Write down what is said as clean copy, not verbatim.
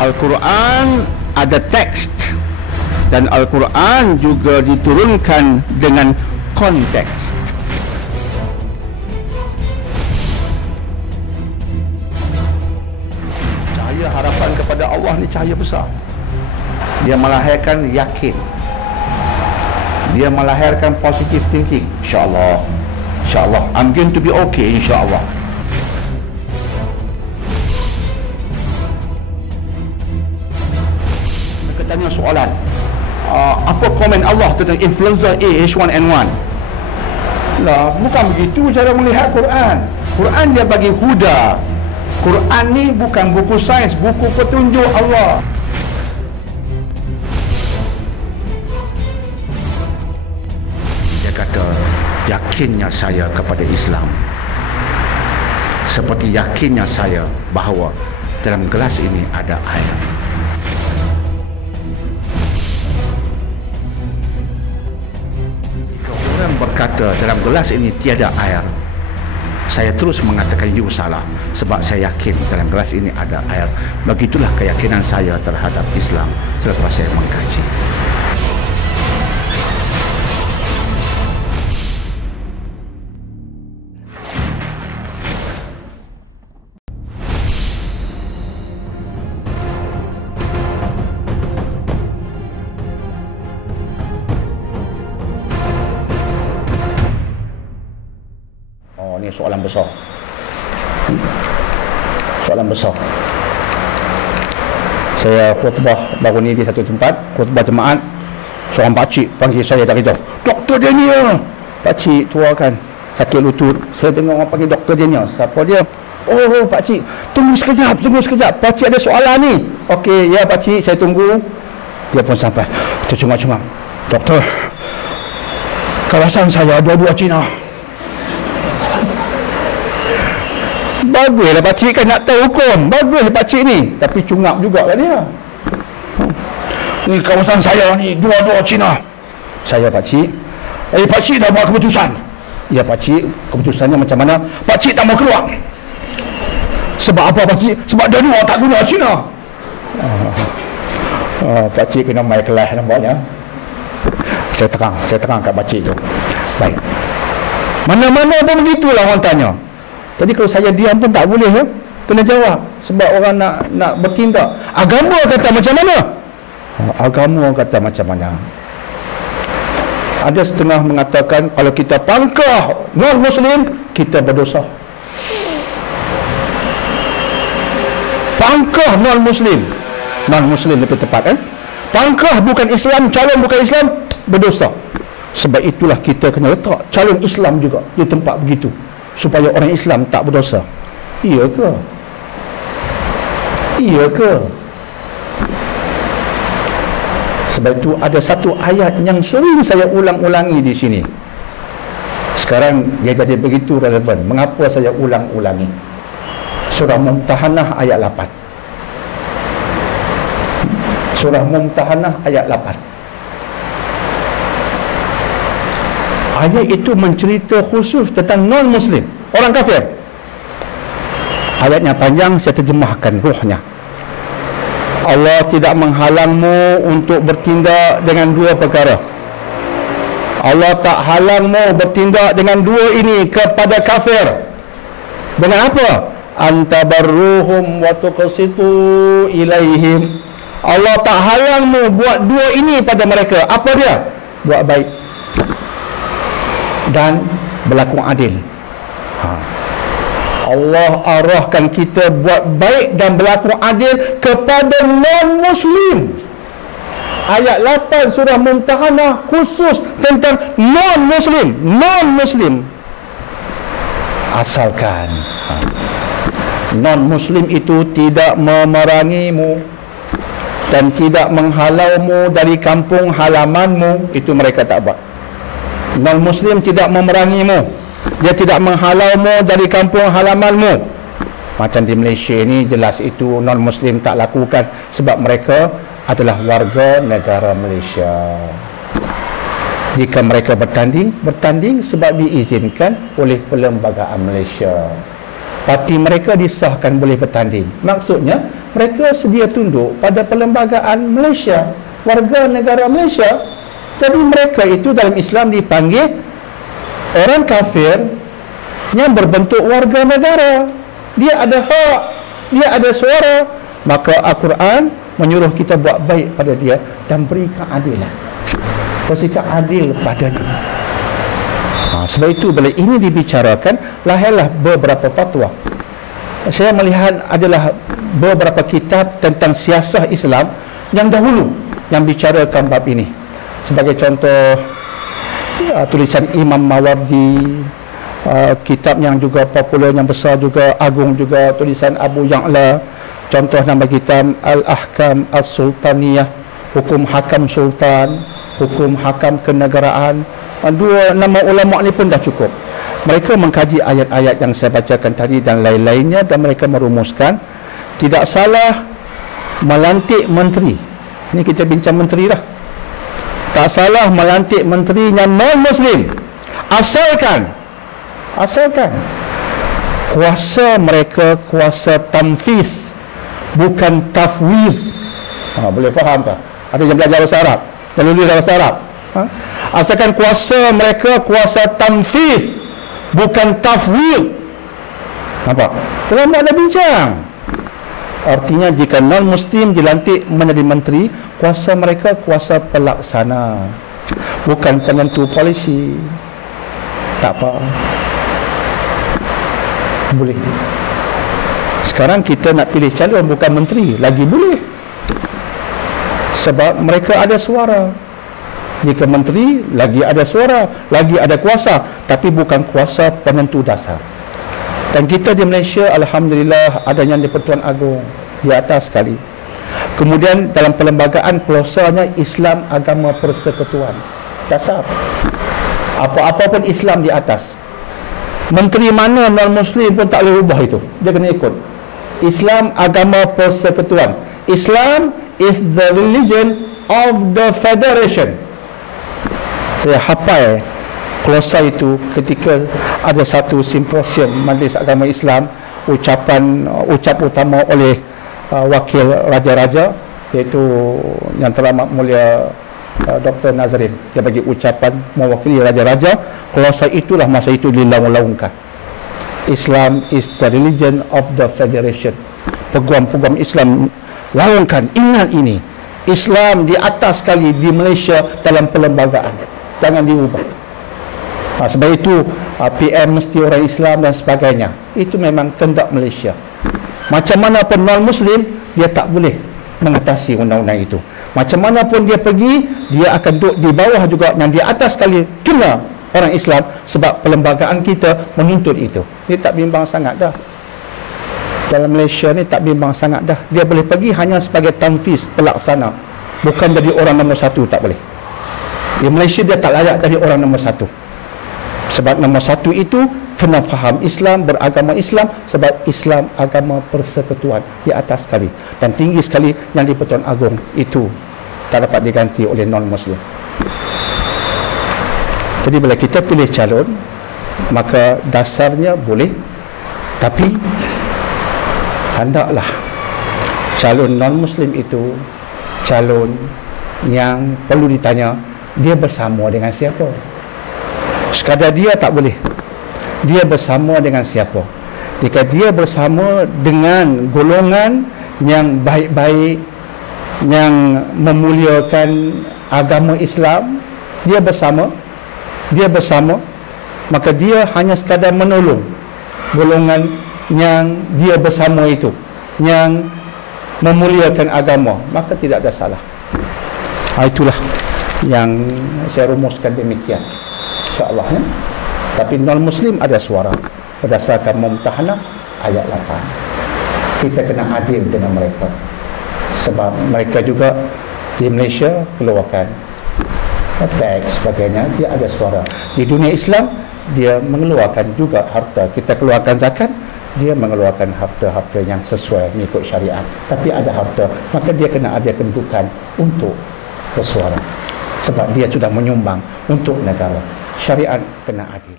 Al-Quran ada teks dan Al-Quran juga diturunkan dengan konteks. Cahaya harapan kepada Allah ni cahaya besar. Dia melahirkan yakin. Dia melahirkan positive thinking. InsyaAllah, InsyaAllah, I'm going to be okay, InsyaAllah. Mereka tanya soalan, apa komen Allah tentang influenza A, H1N1? Lah, bukan begitu cara melihat Quran. Quran dia bagi huda. Quran ni bukan buku sains, buku petunjuk Allah. Dia kata, yakinnya saya kepada Islam seperti yakinnya saya bahawa dalam gelas ini ada air. Jika orang berkata dalam gelas ini tiada air, saya terus mengatakan you salah, sebab saya yakin dalam gelas ini ada air. Begitulah keyakinan saya terhadap Islam selepas saya mengkaji. Ini soalan besar. Soalan besar. Saya khutbah baru ni di satu tempat, khutbah jemaat. Seorang pakcik panggil saya dari jauh, Dr. Daniel. Pakcik tua kan, sakit lutut. Saya dengar orang panggil Dr. Daniel. Siapa dia? Oh, pakcik, tunggu sekejap, tunggu sekejap. Pakcik ada soalan ni. Okey, ya pakcik, saya tunggu. Dia pun sampai. Tercungap-cungap. Doktor, kawasan saya dua-dua Cina. Baguslah pakcik kan nak tahu hukum. Baguslah pakcik ni. Tapi cungap jugalah dia. Ni kawasan saya ni dua-dua Cina. Saya pakcik. Pakcik dah buat keputusan. Ya pakcik, keputusannya macam mana? Pakcik tak mau keluar. Sebab apa pakcik? Sebab dia dua tak guna Cina. Pakcik kena main kelas nampaknya. Saya terang kat pakcik tu. Baik. Mana-mana pun begitulah orang tanya. Jadi kalau saya diam pun tak boleh ya? Kena jawab. Sebab orang nak bertindak. Agama kata macam mana? Agama kata macam mana? Ada setengah mengatakan kalau kita pangkah non-Muslim, kita berdosa. Pangkah non-Muslim. Non-Muslim lebih tepat kan? Pangkah bukan Islam, calon bukan Islam, berdosa. Sebab itulah kita kena letak calon Islam juga di tempat begitu, supaya orang Islam tak berdosa. Iya ke? Iya ke? Sebab itu ada satu ayat yang sering saya ulang-ulangi di sini. Sekarang dia jadi begitu relevan. Mengapa saya ulang-ulangi? Surah Mumtahanah ayat 8. Surah Mumtahanah ayat 8. Ayat itu mencerita khusus tentang non-Muslim, orang kafir. Ayatnya panjang, saya terjemahkan ruhnya. Allah tidak menghalangmu untuk bertindak dengan dua perkara. Allah tak halangmu bertindak dengan dua ini kepada kafir. Dengan apa? Antabarruhum wa tuqsitu ilaihim. Allah tak halangmu buat dua ini pada mereka. Apa dia? Buat baik dan berlaku adil. Allah arahkan kita buat baik dan berlaku adil kepada non-Muslim. Ayat 8 surah Mumtahanah khusus tentang non-Muslim. Non-Muslim. Asalkan non-Muslim itu tidak memerangimu dan tidak menghalaumu dari kampung halamanmu, itu mereka tak buat. Non-Muslim tidak memerangimu, dia tidak menghalaumu dari kampung halamanmu. Macam di Malaysia ni jelas itu non-Muslim tak lakukan, sebab mereka adalah warga negara Malaysia. Jika mereka bertanding sebab diizinkan oleh perlembagaan Malaysia. parti mereka disahkan boleh bertanding. Maksudnya mereka sedia tunduk pada perlembagaan Malaysia, warga negara Malaysia. Jadi mereka itu dalam Islam dipanggil orang kafir yang berbentuk warga negara. Dia ada hak, dia ada suara. Maka Al-Quran menyuruh kita buat baik pada dia dan beri keadilan, bersikap adil padanya. Sebab itu bila ini dibicarakan, lahirlah beberapa fatwa. Saya melihat adalah beberapa kitab tentang siasah Islam yang dahulu yang bicarakan bab ini. Sebagai contoh, tulisan Imam Mawardi, kitab yang juga popular, yang besar juga, agung juga, tulisan Abu Ya'la. Contoh nama kitab Al-Ahkam As-Sultaniyah, hukum hakam sultan, hukum hakam kenegaraan. Dua nama ulama ni pun dah cukup. Mereka mengkaji ayat-ayat yang saya bacakan tadi dan lain-lainnya, dan mereka merumuskan tidak salah melantik menteri. Ini kita bincang menteri dah. Tak salah melantik menteri yang non-Muslim, asalkan kuasa mereka kuasa tamfiz, bukan tafwid. Boleh faham tak? Ada yang belajar bahasa Arab, yang lulus bahasa Arab. Asalkan kuasa mereka kuasa tamfiz, bukan tafwid. Nampak? Ulama ada bincang. Artinya jika non-Muslim dilantik menjadi menteri, kuasa mereka kuasa pelaksana, bukan penentu polisi. Tak apa, boleh. Sekarang kita nak pilih calon bukan menteri, lagi boleh, sebab mereka ada suara. Jika menteri, lagi ada suara, lagi ada kuasa, tapi bukan kuasa penentu dasar. Dan kita di Malaysia, alhamdulillah, adanya di Pertuan Agong di atas sekali. Kemudian dalam perlembagaan kuasanya Islam agama persekutuan dasar. Apa-apa pun Islam di atas. Menteri mana non-Muslim pun tak boleh ubah itu, dia kena ikut Islam agama persekutuan. Islam is the religion of the federation. Saya hafal klausa itu ketika ada satu simposium Majlis Agama Islam, ucap utama oleh wakil raja-raja, iaitu yang teramat mulia Dr. Nazrin. Dia bagi ucapan mewakili raja-raja. Klausa itulah masa itu dilaung-laungkan. Islam is the religion of the federation. Peguam-peguam Islam laungkan, ingat ini, Islam di atas sekali di Malaysia dalam perlembagaan, jangan diubah. Sebab itu PM mesti orang Islam dan sebagainya. Itu memang kehendak Malaysia. Macam mana pun non-Muslim, dia tak boleh mengatasi undang-undang itu. Macam mana pun dia pergi, dia akan duduk di bawah juga, yang di atas sekali kena orang Islam, sebab perlembagaan kita menuntut itu. Dia tak bimbang sangat dah. Dalam Malaysia ni tak bimbang sangat dah. Dia boleh pergi hanya sebagai tanfiz, pelaksana, bukan jadi orang nombor satu, tak boleh. Di Malaysia dia tak layak jadi orang nombor satu. Sebab nombor satu itu kena faham Islam, beragama Islam, sebab Islam agama persekutuan di atas sekali dan tinggi sekali, yang di Pertuan Agong itu tak dapat diganti oleh non-Muslim. Jadi bila kita pilih calon, maka dasarnya boleh, tapi hendaklah calon non-Muslim itu calon yang perlu ditanya dia bersama dengan siapa. Sekadar dia tak boleh, dia bersama dengan siapa. Jika dia bersama dengan golongan yang baik-baik, yang memuliakan agama Islam, dia bersama, maka dia hanya sekadar menolong golongan yang dia bersama itu, yang memuliakan agama, maka tidak ada salah. Itulah yang saya rumuskan demikian, insya-Allah ya. Tapi non-Muslim ada suara berdasarkan Mumtahanah ayat 8. Kita kena adil dengan mereka, sebab mereka juga di Malaysia keluarkan teks sebagainya, dia ada suara. Di dunia Islam dia mengeluarkan juga harta. Kita keluarkan zakat, dia mengeluarkan harta-harta yang sesuai mengikut syariat. Tapi ada harta, maka dia kena ada kedudukan untuk bersuara, sebab dia sudah menyumbang untuk negara. Syariat kena adil.